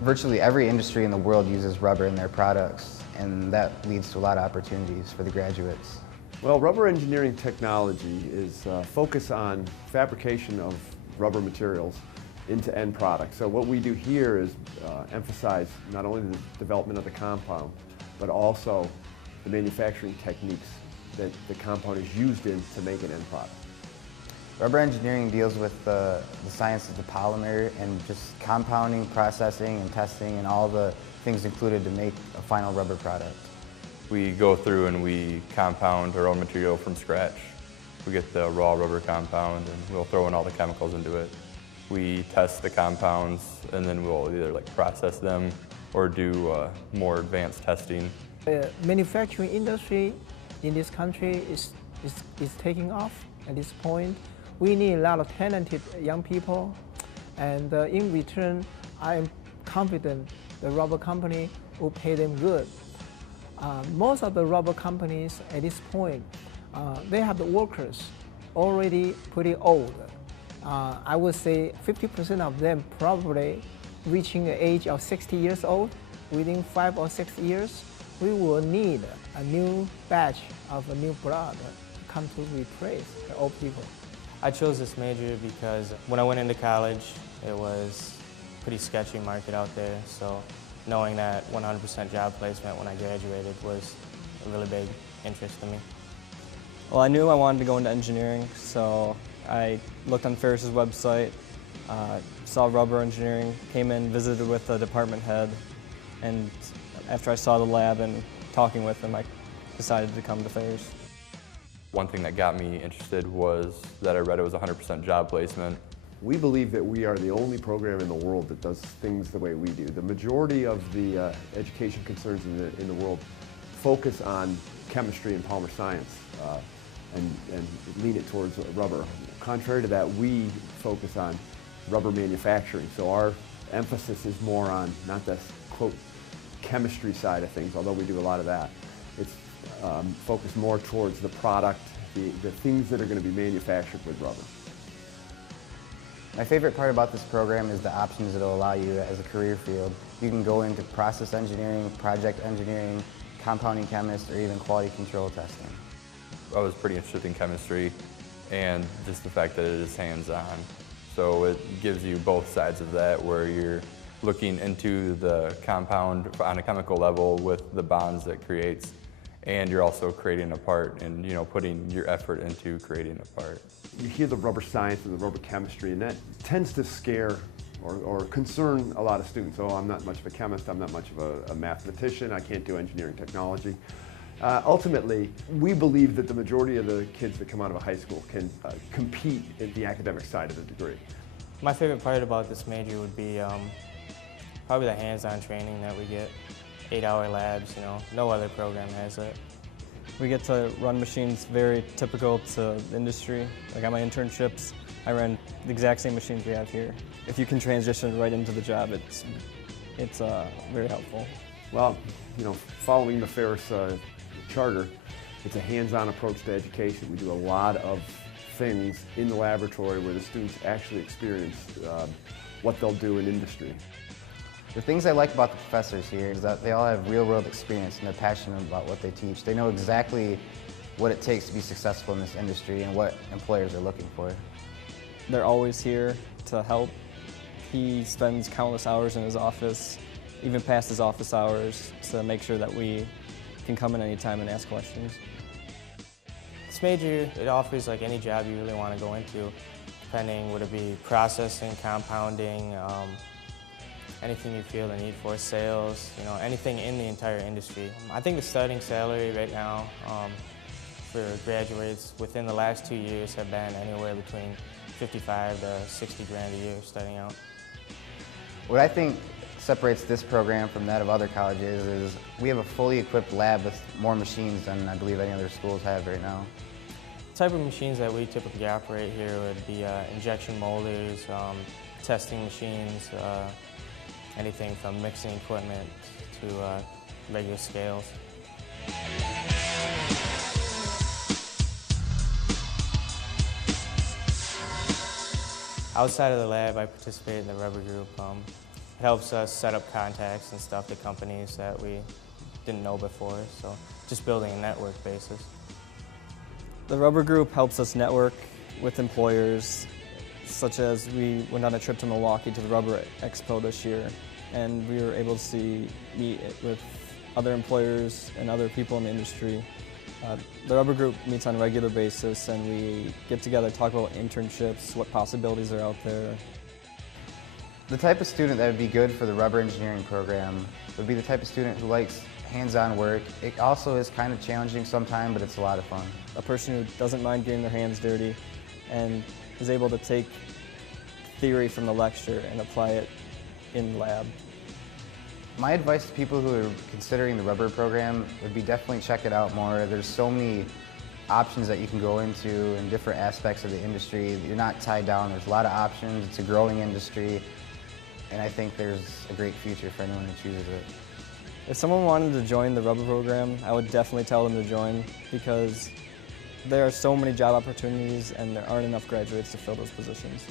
Virtually every industry in the world uses rubber in their products, and that leads to a lot of opportunities for the graduates. Well, rubber engineering technology is focused on fabrication of rubber materials into end products. So what we do here is emphasize not only the development of the compound, but also the manufacturing techniques that the compound is used in to make an end product. Rubber engineering deals with the science of the polymer and just compounding, processing, and testing, and all the things included to make a final rubber product. We go through and we compound our own material from scratch. We get the raw rubber compound and we'll throw in all the chemicals into it. We test the compounds and then we'll either process them or do more advanced testing. The manufacturing industry in this country is taking off at this point. We need a lot of talented young people, and in return, I am confident the rubber company will pay them good. Most of the rubber companies at this point, they have the workers already pretty old. I would say 50% of them probably reaching the age of 60 years old. Within 5 or 6 years, we will need a new batch of a new blood to come to replace the old people. I chose this major because when I went into college, it was a pretty sketchy market out there, so knowing that 100% job placement when I graduated was a really big interest to me. Well, I knew I wanted to go into engineering, so I looked on Ferris's website, saw rubber engineering, came in, visited with the department head, and after I saw the lab and talking with him, I decided to come to Ferris. One thing that got me interested was that I read it was 100% job placement. We believe that we are the only program in the world that does things the way we do. The majority of the education concerns in the world focus on chemistry and polymer science and lean it towards rubber. Contrary to that, we focus on rubber manufacturing. So our emphasis is more on not the, quote, chemistry side of things, although we do a lot of that. It's focused more towards the product, the things that are going to be manufactured with rubber. My favorite part about this program is the options it'll allow you as a career field. You can go into process engineering, project engineering, compounding chemist, or even quality control testing. I was pretty interested in chemistry and just the fact that it is hands-on. So it gives you both sides of that, where you're looking into the compound on a chemical level with the bonds that creates, and you're also creating a part and putting your effort into creating a part. You hear the rubber science and the rubber chemistry, and that tends to scare or concern a lot of students. Oh, I'm not much of a chemist, I'm not much of a mathematician, I can't do engineering technology. Ultimately, we believe that the majority of the kids that come out of a high school can compete in the academic side of the degree. My favorite part about this major would be probably the hands-on training that we get. 8-hour labs, no other program has it. We get to run machines very typical to the industry. Like on my internships, I ran the exact same machines we have here. If you can transition right into the job, it's very helpful. Well, following the Ferris charter, it's a hands-on approach to education. We do a lot of things in the laboratory where the students actually experience what they'll do in industry. The things I like about the professors here is that they all have real-world experience and they're passionate about what they teach. They know exactly what it takes to be successful in this industry and what employers are looking for. They're always here to help. He spends countless hours in his office, even past his office hours, to make sure that we can come in anytime and ask questions. This major, it offers like any job you really want to go into, depending, would it be processing, compounding, anything you feel the need for, sales, anything in the entire industry. I think the starting salary right now for graduates within the last 2 years have been anywhere between 55 to 60 grand a year starting out. What I think separates this program from that of other colleges is we have a fully equipped lab with more machines than I believe any other schools have right now. The type of machines that we typically operate here would be injection molders, testing machines, anything from mixing equipment to regular scales. Outside of the lab, I participate in the rubber group. It helps us set up contacts and stuff to companies that we didn't know before, so just building a network basis. The Rubber Group helps us network with employers, such as we went on a trip to Milwaukee to the Rubber Expo this year, and we were able to meet with other employers and other people in the industry. The Rubber Group meets on a regular basis, and we get together, talk about internships, what possibilities are out there. The type of student that would be good for the rubber engineering program would be the type of student who likes hands-on work. It also is kind of challenging sometimes, but it's a lot of fun. A person who doesn't mind getting their hands dirty and is able to take theory from the lecture and apply it in lab. My advice to people who are considering the rubber program would be definitely check it out more. There's so many options that you can go into in different aspects of the industry. You're not tied down. There's a lot of options. It's a growing industry, and I think there's a great future for anyone who chooses it. If someone wanted to join the rubber program, I would definitely tell them to join, because there are so many job opportunities and there aren't enough graduates to fill those positions.